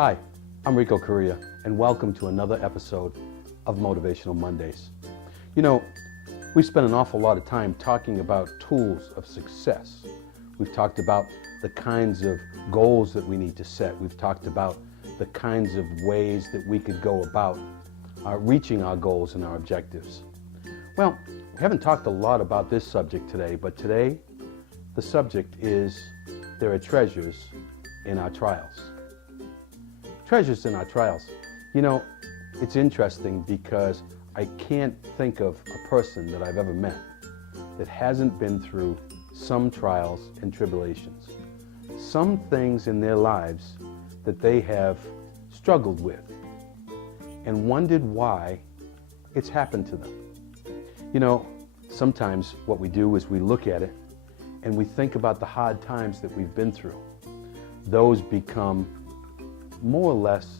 Hi, I'm Rico Correia, and welcome to another episode of Motivational Mondays. You know, we spent an awful lot of time talking about tools of success. We've talked about the kinds of goals that we need to set. We've talked about the kinds of ways that we could go about reaching our goals and our objectives. Well, we haven't talked a lot about this subject today, but today the subject is there are treasures in our trials. Treasures in our trials. You know, it's interesting because I can't think of a person that I've ever met that hasn't been through some trials and tribulations, some things in their lives that they have struggled with and wondered why it's happened to them. You know, sometimes what we do is we look at it and we think about the hard times that we've been through. Those become more or less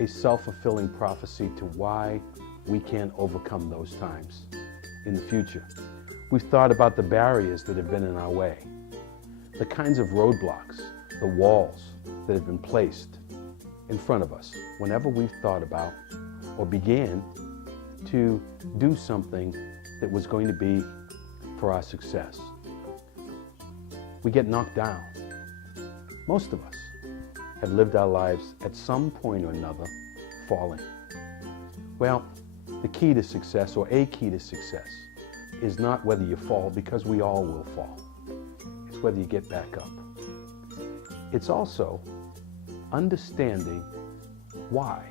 a self-fulfilling prophecy to why we can't overcome those times in the future. We've thought about the barriers that have been in our way, the kinds of roadblocks, the walls that have been placed in front of us whenever we've thought about or began to do something that was going to be for our success. We get knocked down. Most of us have lived our lives at some point or another falling. Well, the key to success, or a key to success, is not whether you fall, because we all will fall. It's whether you get back up. It's also understanding why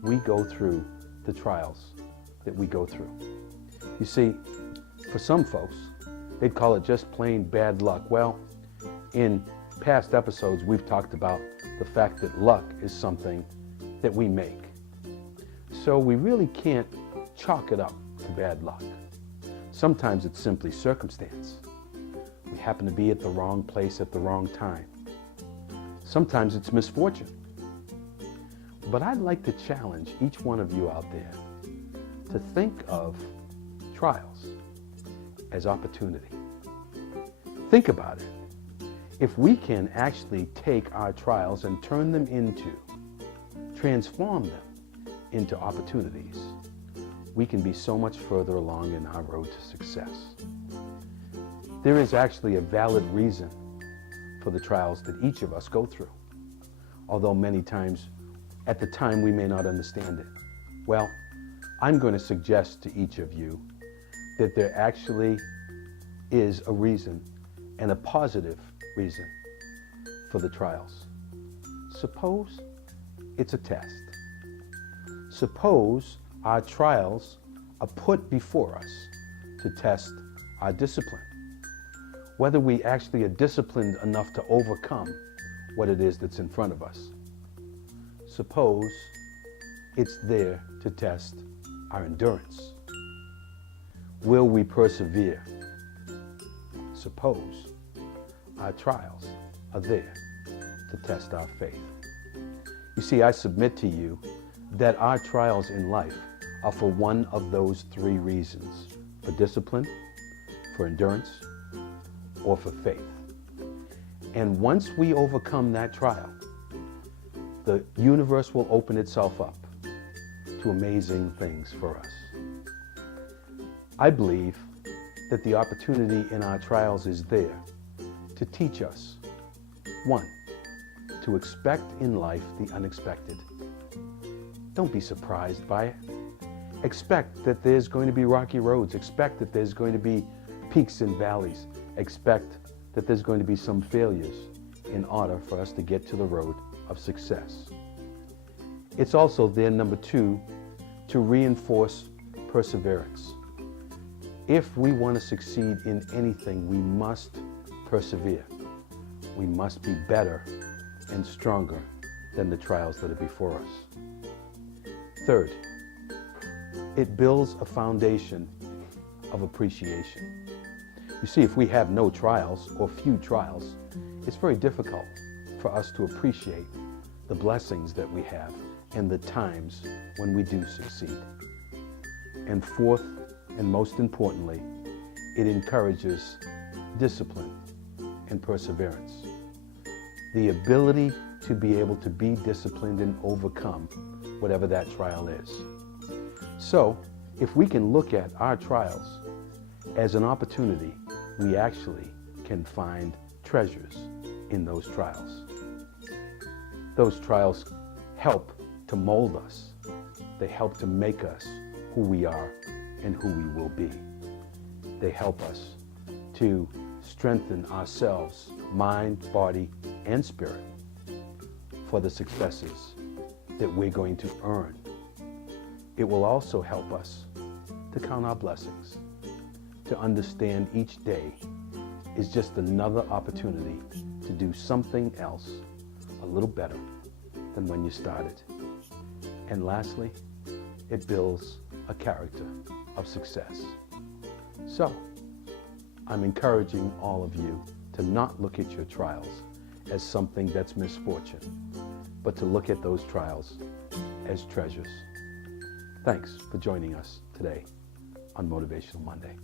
we go through the trials that we go through. You see, for some folks, they'd call it just plain bad luck. Well, in past episodes, we've talked about the fact that luck is something that we make. So we really can't chalk it up to bad luck. Sometimes it's simply circumstance. We happen to be at the wrong place at the wrong time. Sometimes it's misfortune. But I'd like to challenge each one of you out there to think of trials as opportunity. Think about it. If we can actually take our trials and transform them into opportunities, we can be so much further along in our road to success. There is actually a valid reason for the trials that each of us go through, although many times at the time we may not understand it. Well, I'm going to suggest to each of you that there actually is a reason, and a positive reason, for the trials. Suppose it's a test. Suppose our trials are put before us to test our discipline, whether we actually are disciplined enough to overcome what it is that's in front of us. Suppose it's there to test our endurance. Will we persevere? Suppose our trials are there to test our faith. You see, I submit to you that our trials in life are for one of those three reasons: for discipline, for endurance, or for faith. And once we overcome that trial, the universe will open itself up to amazing things for us. I believe that the opportunity in our trials is there to teach us, one, to expect in life the unexpected. Don't be surprised by it. Expect that there's going to be rocky roads. Expect that there's going to be peaks and valleys. Expect that there's going to be some failures in order for us to get to the road of success. It's also there, number two, to reinforce perseverance. If we want to succeed in anything, we must persevere. We must be better and stronger than the trials that are before us. Third, it builds a foundation of appreciation. You see, if we have no trials or few trials, it's very difficult for us to appreciate the blessings that we have and the times when we do succeed. And fourth, and most importantly, it encourages discipline and perseverance. The ability to be able to be disciplined and overcome whatever that trial is. So, if we can look at our trials as an opportunity, we actually can find treasures in those trials. Those trials help to mold us. They help to make us who we are and who we will be. They help us to strengthen ourselves, mind, body, and spirit for the successes that we're going to earn. It will also help us to count our blessings, to understand each day is just another opportunity to do something else a little better than when you started. And lastly, it builds a character of success. So, I'm encouraging all of you to not look at your trials as something that's misfortune, but to look at those trials as treasures. Thanks for joining us today on Motivational Monday.